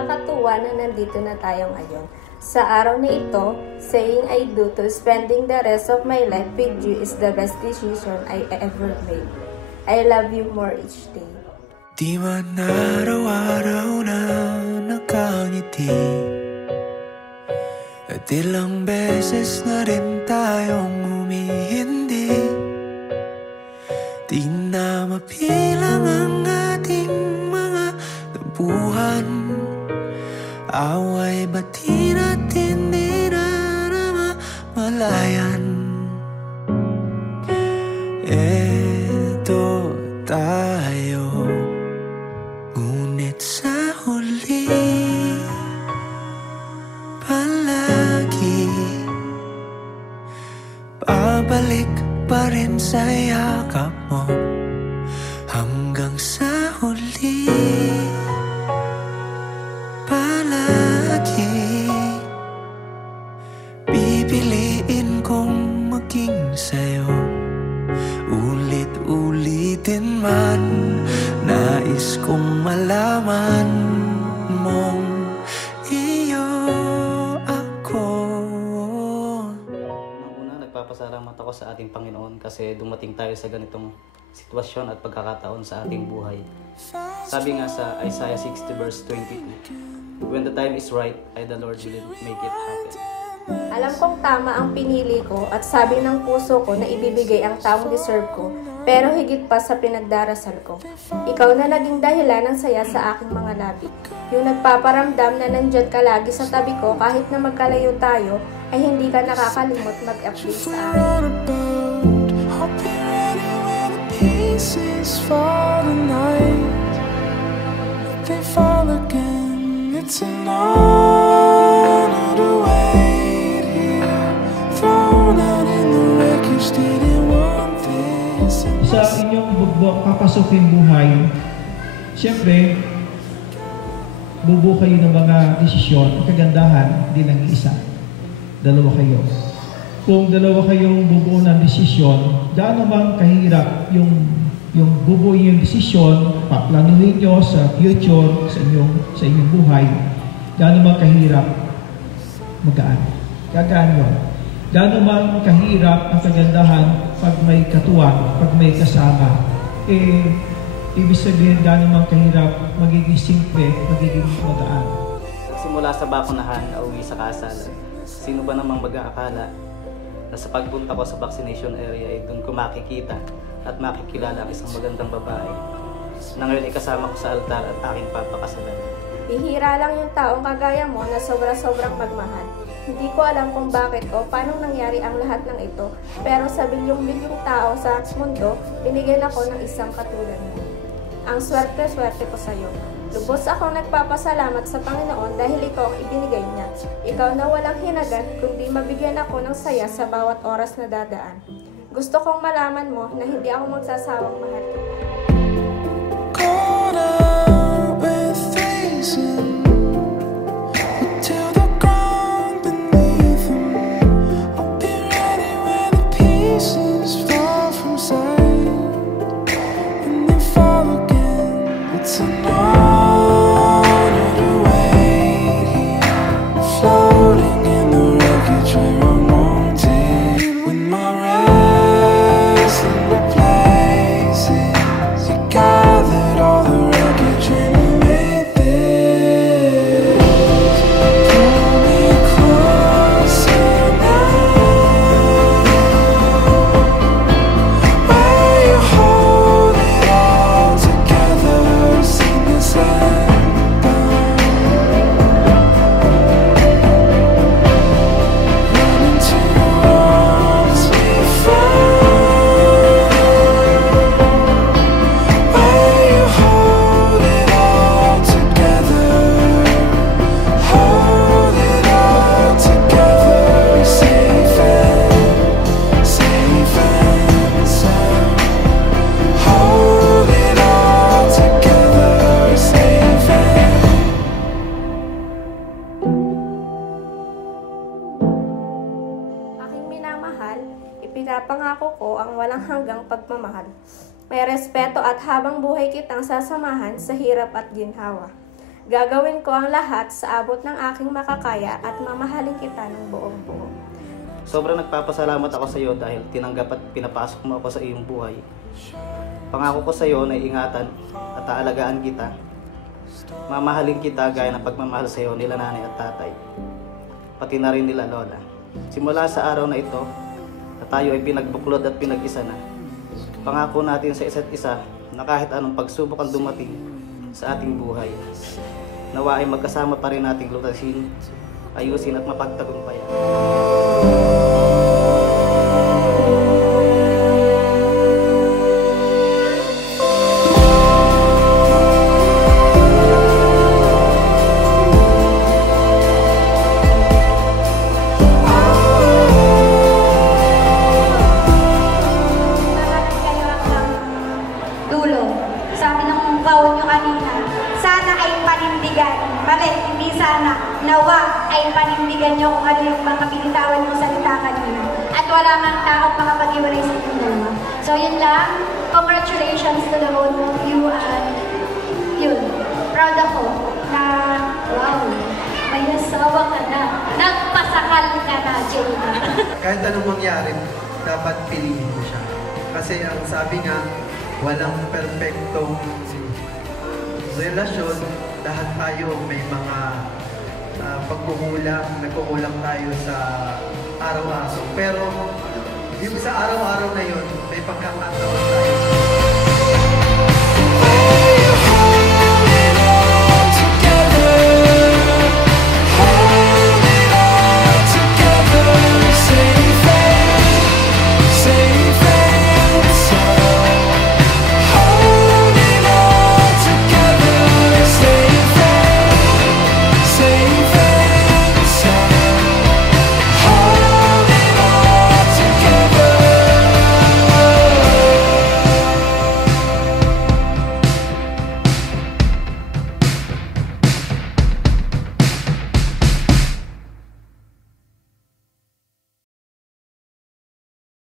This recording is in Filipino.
Nakakatuwa na nandito na tayo ngayon. Sa araw na ito, saying I do to spending the rest of my life with you is the best decision I ever made. I love you more each day. Di man araw-araw na nakangiti, at ilang beses na rin tayong humihindi. Di na mapilang ang ating mga tampuhan, away bati natin di na malayan. Eto tayo, ngunit sa huli palagi babalik pa rin sa yakap mo. Hanggang sa huli palagi pipiliin kong maging sa'yo. Ulit-ulitin man, nais kong malaman mong iyo ako. Una, nagpapasalamat ako sa ating Panginoon kasi dumating tayo sa ganitong sitwasyon at pagkakataon sa ating buhay. Sabi nga sa Isaiah 60 verse 22, when the time is right, the Lord will make it happen. Alam kong tama ang pinili ko at sabi ng puso ko na ibibigay ang taong deserve ko, pero higit pa sa pinagdarasal ko. Ikaw na naging dahilan ng saya sa aking mga labi. Yung nagpaparamdam na nandyan ka lagi sa tabi ko kahit na magkalayo tayo, ay hindi ka nakakalimot mag-update sa akin. It's an honor to wait here, thrown out in the wreckage, didn't want this. Sa inyong papasukin buhay, siyempre, bubuo kayo ng mga desisyon. Ang kagandahan, hindi lang isa. Dalawa kayo. Kung dalawa kayong bubuo ng desisyon, gaano bang kahirap yung bubuoy yung desisyon, paplanuhin nyo sa future, sa inyong buhay, gaano bang kahirap, magaan. Gagaan yun. Gaano bang kahirap ang kagandahan pag may katuwang, pag may kasama. Ibig sabihin, gaano bang kahirap, magiging simple, magiging magaan. Simula sa bakunahan, uwi sa kasal, sino ba namang mag-aakala na sa pagpunta ko sa vaccination area ay doon ko makikita at makikilala ang isang magandang babae na ngayon ay kasama ko sa altar at aking papakasalan. Bihira lang yung taong kagaya mo na sobra-sobrang magmahal. Hindi ko alam kung bakit o paano nangyari ang lahat ng ito, pero sa bilyong-bilyong tao sa mundo, binigyan ako ng isang katulad mo. Ang swerte-swerte ko sa'yo. Lubos akong nagpapasalamat sa Panginoon dahil ikaw ang ibinigay niya. Ikaw na walang hinagat, kundi mabigyan ako ng saya sa bawat oras na dadaan. Gusto kong malaman mo na hindi ako magsasawang mahal kita. Ipinapangako ko ang walang hanggang pagmamahal. May respeto at habang buhay kitang sasamahan sa hirap at ginhawa. Gagawin ko ang lahat sa abot ng aking makakaya at mamahalin kita ng buong buo. Sobrang nagpapasalamat ako sa iyo dahil tinanggap at pinapasok mo ako sa iyong buhay. Pangako ko sa iyo na ingatan at aalagaan kita. Mamahalin kita gaya ng pagmamahal sa iyo nila nanay at tatay, pati na rin nila lola. Simula sa araw na ito, na tayo ay pinagbuklod at pinag-isa na. Pangako natin sa isa't isa na kahit anong pagsubok ang dumating sa ating buhay, nawa ay magkasama pa rin nating lutasin, ayusin at mapagtagumpayan. Nawa ay panindigan niyo kung ano yung mga pinitawan yung salita kanina. At wala mang taong makapag-iwalay sa inyong dalawa. So yun lang. Congratulations to the both of you. And yun, proud ako na, wow, may asawa ka na. Nagpasakal ka na, Jonah. Kahit anong mangyari, dapat piliin mo siya. Kasi ang sabi nga, walang perfectong relasyon. Lahat tayo may mga pagkukulang, nagkukulang tayo sa araw-araw. Pero yung sa araw-araw na yun, may pagkakataon tayo.